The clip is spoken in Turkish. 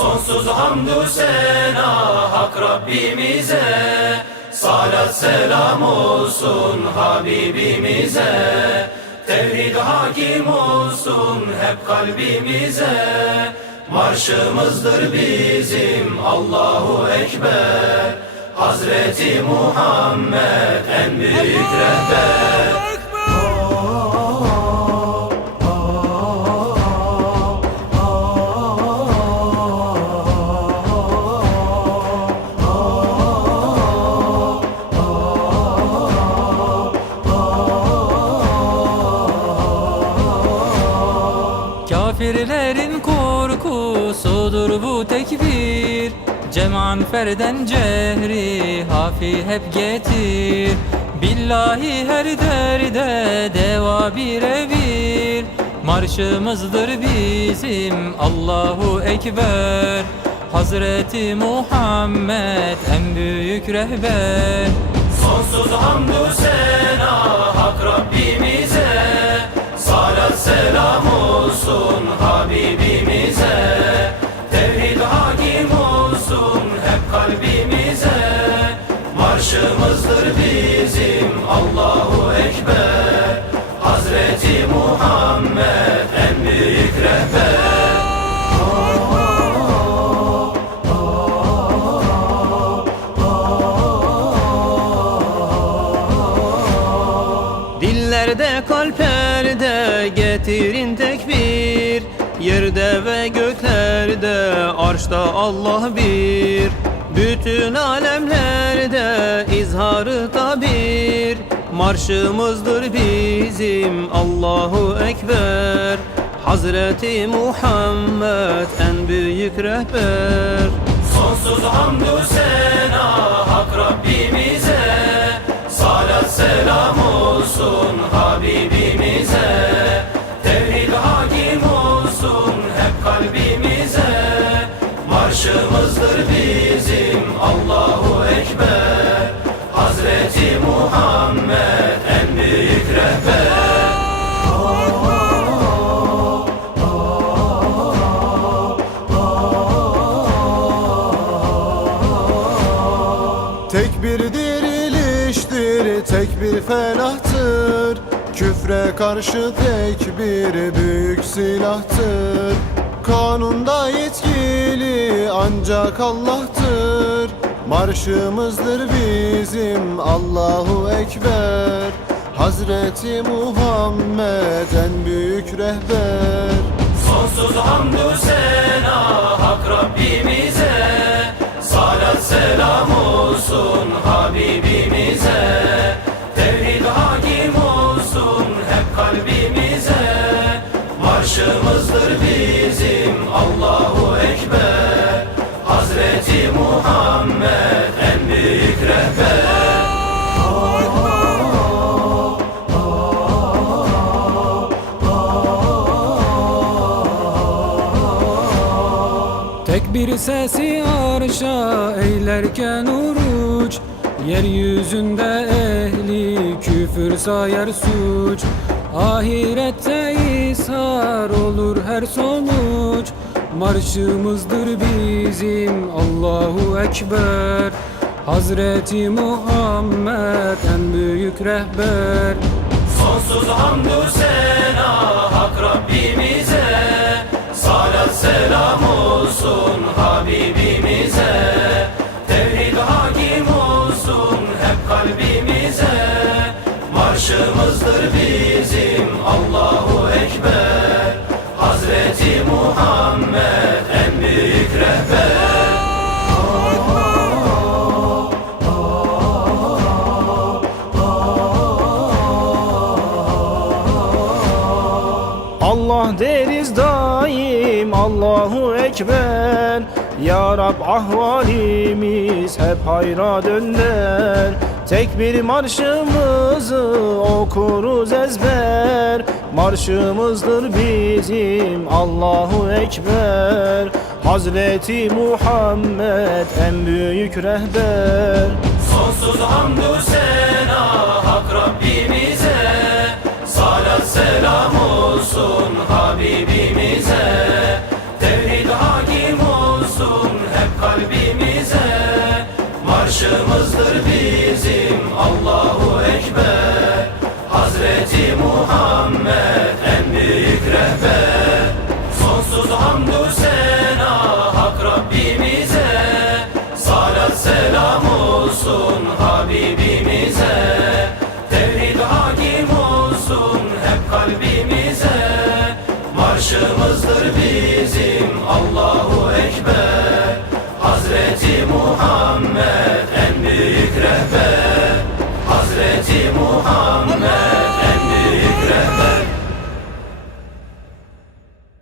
Sonsuz hamdü sena hak Rabbimize. Salat selam olsun Habibimize. Tevhid hakim olsun hep kalbimize. Marşımızdır bizim Allahu Ekber. Hazreti Muhammed en büyük rehber Kafirlerin korkusudur bu tekbir Ceman ferden cehri hafi hep getir. Billahi her derde deva birebir Marşımızdır bizim Allahu Ekber. Hazreti Muhammed en büyük rehber. Sonsuz hamdü sena hak Rabbimize Salat selam olsun Habibimize. Tevhid hakim olsun hep kalbimize. Marşımızdır bizim Allahu Ekber. Hazreti Muhammed en büyük rehber. Dillerde kalplerde getirin tekbir Yerde ve göklerde arşta Allah bir. Bütün alemlerde izharı tabir Marşımızdır bizim Allahu Ekber. Hazreti Muhammed en büyük rehber. Sonsuz hamdü sena hak Rabbimize Salat selam Hazreti Muhammed en büyük rehber Tek bir diriliştir, tek bir felahtır. Küfre karşı tek bir büyük silahtır. Kanunda yetkili ancak Allah'tır Marşımızdır bizim Allahu Ekber. Hazreti Muhammed en büyük rehber. Sonsuz hamdü sena hak Rabbimize. Salat selam olsun Habibimize. Tevhid hakim olsun hep kalbimize. Marşımızdır bizim Allahu Ekber Hazreti Muhammed en büyük rehber. Bir sesi arşa eylerken uruç Yeryüzünde ehli küfür sayar suç. Ahirette ishar olur her sonuç Marşımızdır bizim Allahu Ekber. Hazreti Muhammed en büyük rehber. Sonsuz hamdü sena Allahu Ekber. Ya Rab ahvalimiz hep hayra dönder Tek bir marşımızı okuruz ezber. Marşımızdır bizim Allahu Ekber. Hazreti Muhammed en büyük rehber Amacımızdır bizim. Allahu Ekber. Hazreti Muhammed en büyük rehber. Sonsuz hamdü sena Hak Rabbimize. Salat selam olsun Habibimize. Tevhid hakim olsun hep kalbimize. Marşımızdır bizim Allahu Ekber. Hazreti Muhammed